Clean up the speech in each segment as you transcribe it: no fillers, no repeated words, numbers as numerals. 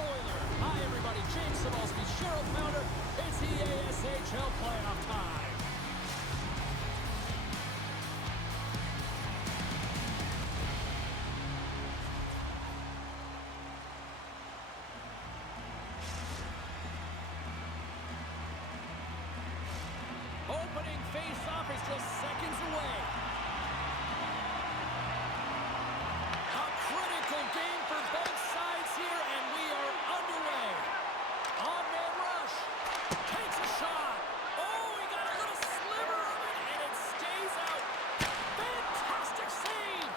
spoiler. Hi, everybody. James Cebulski, Cheryl Pounder. It's EASHL playoff time. Opening face-off is just seconds away. A critical game for both sides here, and we are underway. On-man rush. Takes a shot. Oh, he got a little sliver of it, and it stays out. Fantastic save.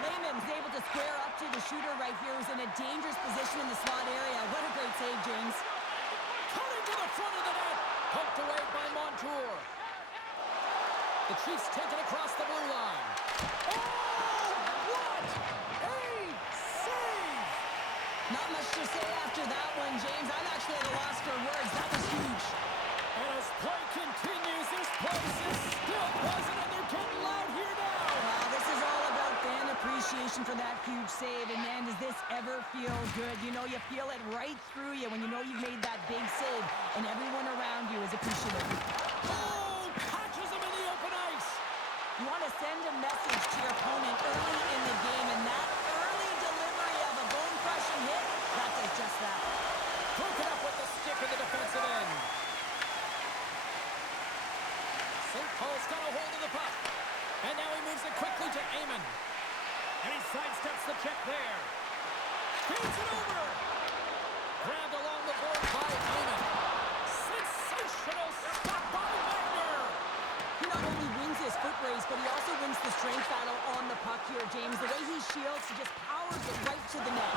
Lehman's able to square up to the shooter right here, who's in a dangerous position in the slot area. What a great save, James. Cutting to the front of the net. Poked away by Montour. The Chiefs take it across the blue line. Oh, what a save! Not much to say after that one, James. I'm actually at a loss for words. That was huge. And as play continues, this place is still buzzing, and they're getting loud here now. Wow, this is all about fan appreciation for that huge save. And man, does this ever feel good? You know, you feel it right through you when you know you've made that big save, and everyone around you is appreciative. Oh, catches him in the open ice. You want to send a message to your opponent early in the game, and that early delivery of a bone-crushing hit, that does just that. Broken up with the stick in the defensive end. St. Paul's got a hold of the puck. And now he moves it quickly to Amon. And he sidesteps the check there. Feeds it over. Grabbed along the board by Amon. Sensational stop by Wagner. He not only wins his foot race, but he also wins the strength battle on the puck here, James. The way he shields, he just powers it right to the net.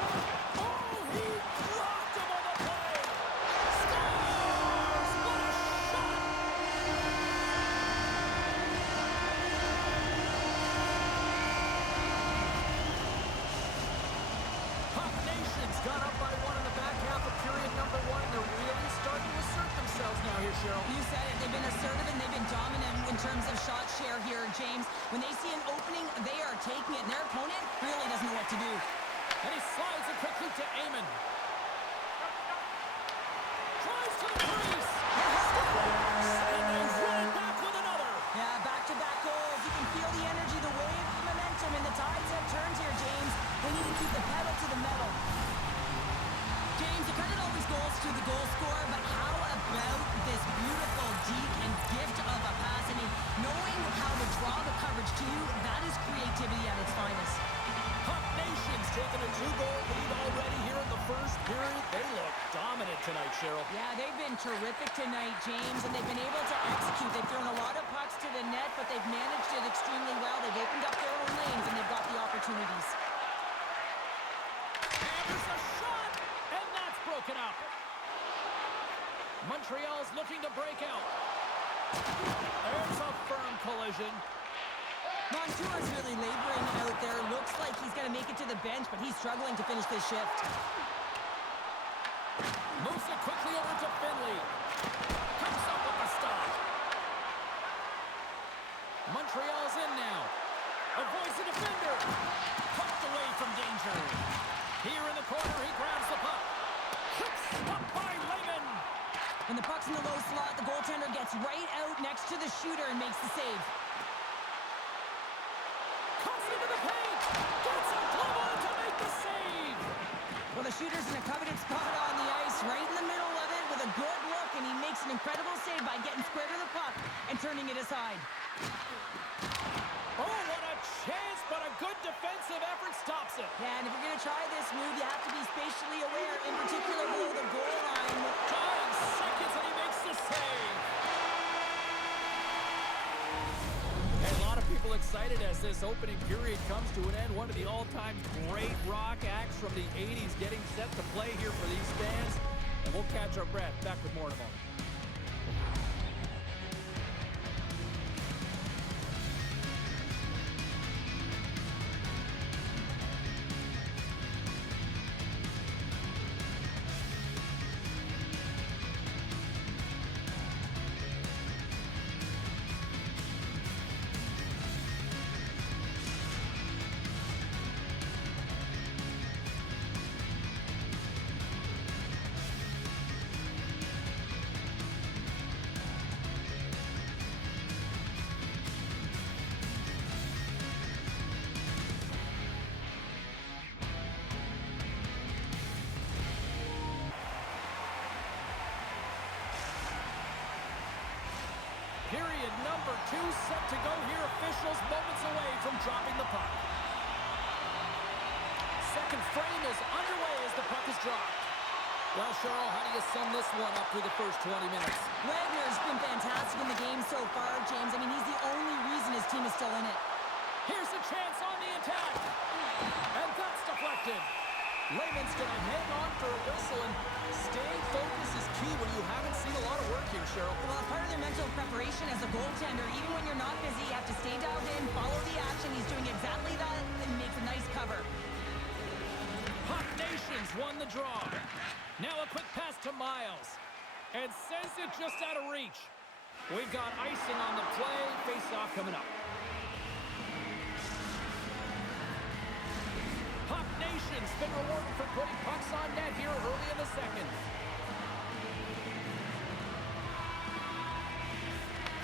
Oh, he dropped him on the play. Scores! What a shot! Puck Nation's got up by one in the back half of period number one. They're really starting to assert themselves now here, Cheryl. You said it. They've been assertive and they've been dominant in terms of shot share here, James. When they see an opening, they are taking it, and their opponent really doesn't know what to do. And he slides it quickly to Amon. Drives to the crease. And they run it back with another. Yeah, back-to-back goals. You can feel the energy, the wave, the momentum, and the tides have turned here, James. They need to keep the pedal to the metal. James, the credit always goes to the goal scorer, but how about this beautiful, deep, and gift of a pass? I mean, knowing how to draw the coverage to you, that is creativity at its finest. Puck Nation's taken a 2-goal lead already here in the first period. They look dominant tonight, Cheryl. Yeah, they've been terrific tonight, James, and they've been able to execute. They've thrown a lot of pucks to the net, but they've managed it extremely well. They've opened up their own lanes, and they've got the opportunities. Hammers a shot, and that's broken up. Montreal's looking to break out. There's a firm collision. Montour's really laboring out there. Looks like he's going to make it to the bench, but he's struggling to finish this shift. Moves it quickly over to Finley. Comes up with the stop. Montreal's in now. Avoids the defender. Pucked away from danger. Here in the corner, he grabs the puck. Quick stop by Lehman. When the puck's in the low slot, the goaltender gets right out next to the shooter and makes the save. Cuts into the paint. Gets a glove on to make the save. Well, the shooter's in a coveted spot on the ice, right in the middle of it with a good look, and he makes an incredible save by getting square to the puck and turning it aside. Oh, what a chance, but a good defensive effort stops it. Yeah, and if you're going to try this move, you have to be spatially aware, in particular below the goal line. 5 seconds, and he makes the save. And a lot of people excited as this opening period comes to an end. One of the all-time great rock acts from the 80s getting set to play here for these fans. And we'll catch our breath. Back with more in a moment. set to go here. Officials moments away from dropping the puck. Second frame is underway as the puck is dropped. Well, Cheryl, how do you sum this one up through the first 20 minutes? Wagner's been fantastic in the game so far, James. I mean, he's the only reason his team is still in it. Here's a chance on the attack. And that's deflected. Lehman's going to hang on for a whistle, and staying focused is key when you haven't seen a lot of work here, Cheryl. Well, it's part of their mental preparation as a goaltender. Even when you're not busy, you have to stay dialed in, follow the action. He's doing exactly that and makes a nice cover. Puck Nations won the draw. Now a quick pass to Miles. And sends it just out of reach. We've got icing on the play. Face-off coming up. Puck Nation's been rewarded for putting pucks on net here early in the second.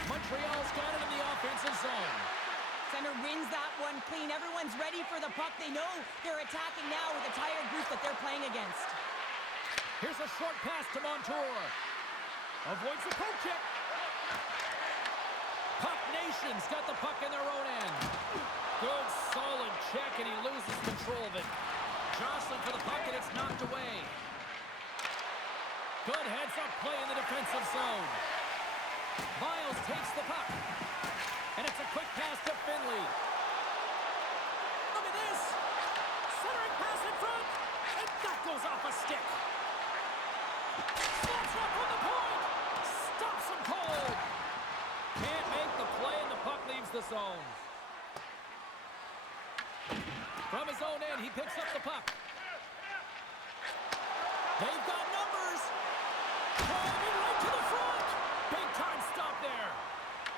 Montreal's got it in the offensive zone. Center wins that one clean. Everyone's ready for the puck. They know they're attacking now with a tired group that they're playing against. Here's a short pass to Montour. Avoids the poke check. Puck Nation's got the puck in their own end. Good, solid check, and he loses control of it. Jostling for the puck, and it's knocked away. Good heads-up play in the defensive zone. Miles takes the puck. And it's a quick pass to Finley. Look at this. Centering pass in front. And that goes off a stick. Slots up from the point. Stops him cold. Can't make the play, and the puck leaves the zone. From his own end, he picks up the puck. They've got numbers. Driving right to the front. Big time stop there.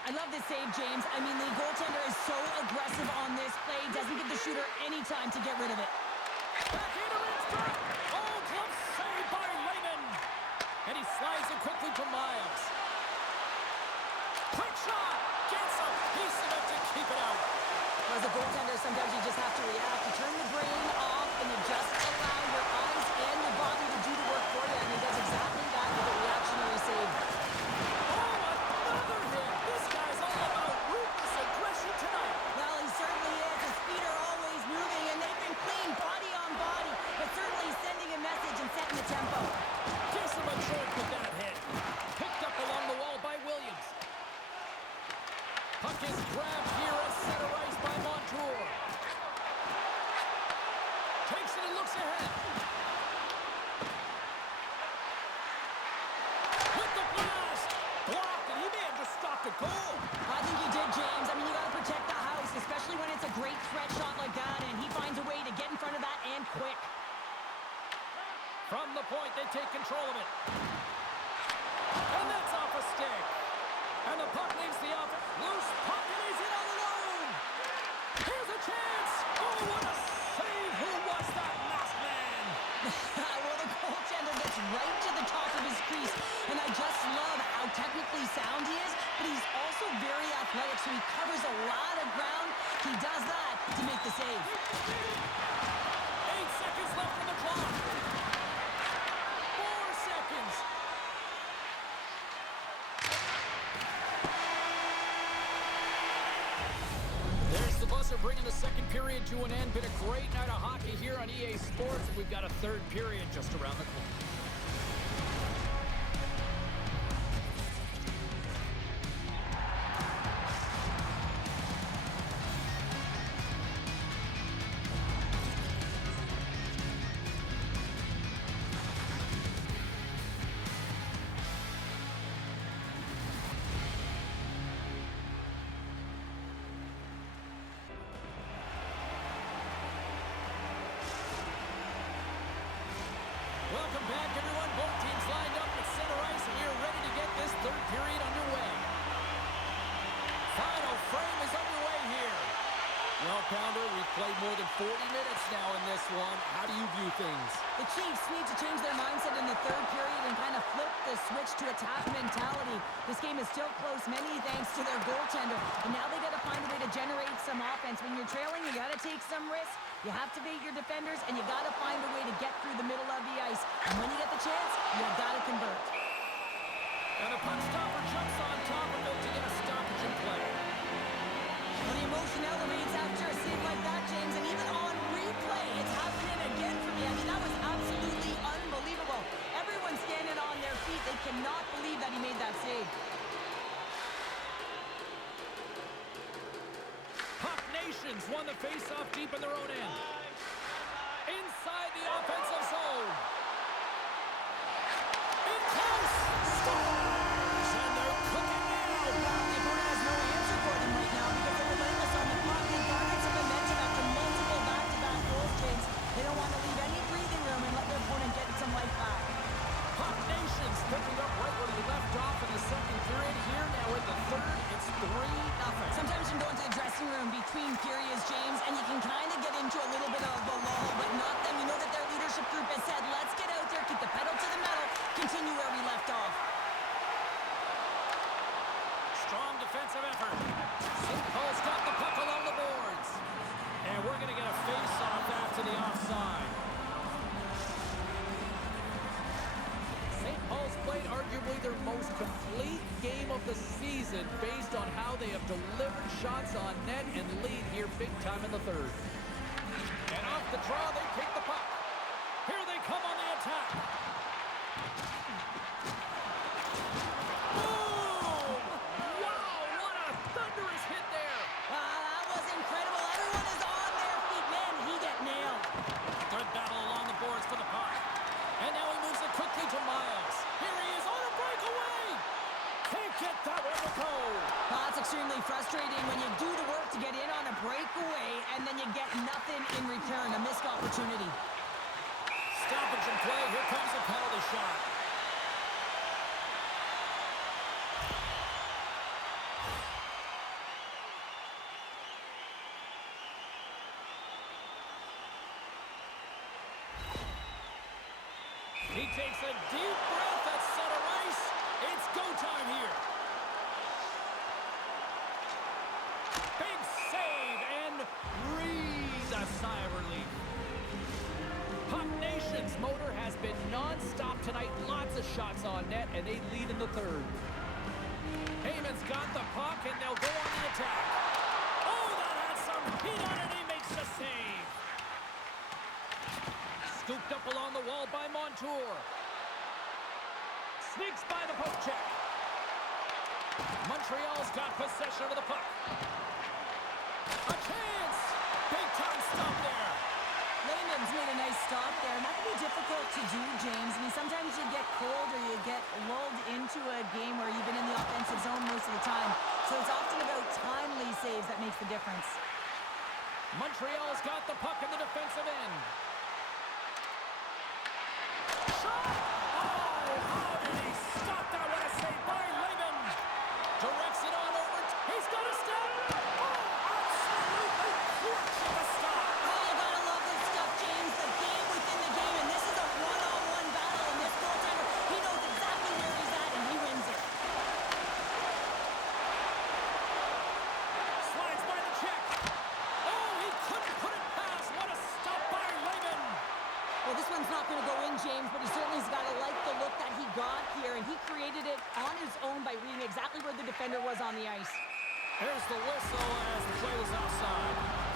I love this save, James. I mean, the goaltender is so aggressive on this play. Doesn't give the shooter any time to get rid of it. Back into Rinsberg. Oh, glove save by Lehman. And he slides it quickly to Miles. Quick shot. Gets a piece of it to keep it out. As a goaltender, sometimes you just have to react. You turn the brain off and you just allow your eyes and your body to do the work for you. And he does exactly that with a reactionary save. Oh, another hit. This guy's all about ruthless aggression tonight. Well, he certainly is. His feet are always moving, and they've been clean body on body, but certainly sending a message and setting the tempo. Gives him a jolt with that hit. Picked up along the wall by Williams. Puck is grabbed here at center ice by Montour. Takes it and looks ahead. With the blast. Blocked, and he may have just stopped a goal. I think you did, James. I mean, you got to protect the house, especially when it's a great threat shot like that, and he finds a way to get in front of that and quick. From the point, they take control of it. And that's off a stick. And the puck leaves the offense. Loose puck, and he's in all alone. Here's a chance. Oh, what a save. Who was that last man? Well, the goaltender gets right to the top of his crease, and I just love how technically sound he is, but he's also very athletic, so he covers a lot of ground. He does that to make the save. 8 seconds left on the clock. 4 seconds. There's the buzzer bringing the second period to an end. Been a great night of hockey here on EA Sports. We've got a third period just around the corner. Welcome back, everyone. Both teams lined up at center ice, and we are ready to get this third period underway. Final frame is underway here. Well, Pounder, we've played more than 40 minutes now in this one. How do you view things? The Chiefs need to change their mindset in the third period and kind of flip the switch to attack mentality. This game is still close, many thanks to their goaltender. And now they got to find a way to generate some offense. When you're trailing, you got to take some risks. You have to beat your defenders, and you got to find a way to get through the middle of the ice. And when you get the chance, you got to convert. And a puck stopper jumps on top of it to get a stoppage in play. Well, the emotion elevates after a save like that, James, and even on replay, it's happening again for me. I mean, that was absolutely unbelievable. Everyone's standing on their feet. They cannot believe that he made that save. Puck Nations won the face-off deep in their own end. Inside the offensive zone. In close. Scores! And they're cooking now. Well, the opponent has no answer for them right now because they're relentless on the puck. They garnered some momentum after multiple back-to-back goals, James. They don't want to leave any breathing room and let their opponent get some life back. Puck Nations picking up right where they left off in the second period. Here now in the third, it's 3-0. Sometimes you can go into the dressing room between periods, James, and you can kind of get into a little bit of a lull, but not them. You know that their leadership group has said, let's get out there, keep the pedal to the metal, continue where we left off. Strong defensive effort. St. Paul's got the puck along the boards. And we're going to get a face-off after the offside. St. Paul's played arguably their most complete game of the season based on how they have delivered shots on net and lead here big time in the third. And off the draw, they take the puck. Here they come on the attack. Boom! Wow, what a thunderous hit there. That was incredible. Everyone is on their feet. Man, he got nailed. Good battle along the boards for the puck. And now he moves it quickly to Miles. Here he is on a breakaway. Can't get that one to go. That's extremely frustrating when you do the work to get in on a breakaway and then you get nothing in return, a missed opportunity. Stoppage in play. Here comes a penalty shot. He takes a deep breath at center ice. It's go time here. Big save and breathes a sigh of relief. Puck Nation's motor has been non-stop tonight. Lots of shots on net, and they lead in the third. Heyman's got the puck, and they'll go on the attack. Oh, that has some heat on it. He makes the save. Scooped up along the wall by Montour. Sneaks by the poke check. Montreal's got possession of the puck. A chance! Big time stop there. Layman's made a nice stop there, and that can be difficult to do, James. I mean, sometimes you get cold or you get lulled into a game where you've been in the offensive zone most of the time. So it's often about timely saves that makes the difference. Montreal's got the puck in the defensive end. Shot! Oh, how did he stop that? What a save by Layman. Directs it on over. He's got a stop. Oh, absolutely crushing the stop. Oh, you gotta love this stuff, James. The game within the game, and this is a one-on-one battle, and this goaltender, he knows exactly where he's at, and he wins it. Slides by the check. Oh, he couldn't put it past. What a stop by Layman. Well, this one's not going to go in, James, but he certainly's got to like the look that he got here, and he created it on his own by reading exactly where the defender was on the ice. Here's the whistle as the play was outside.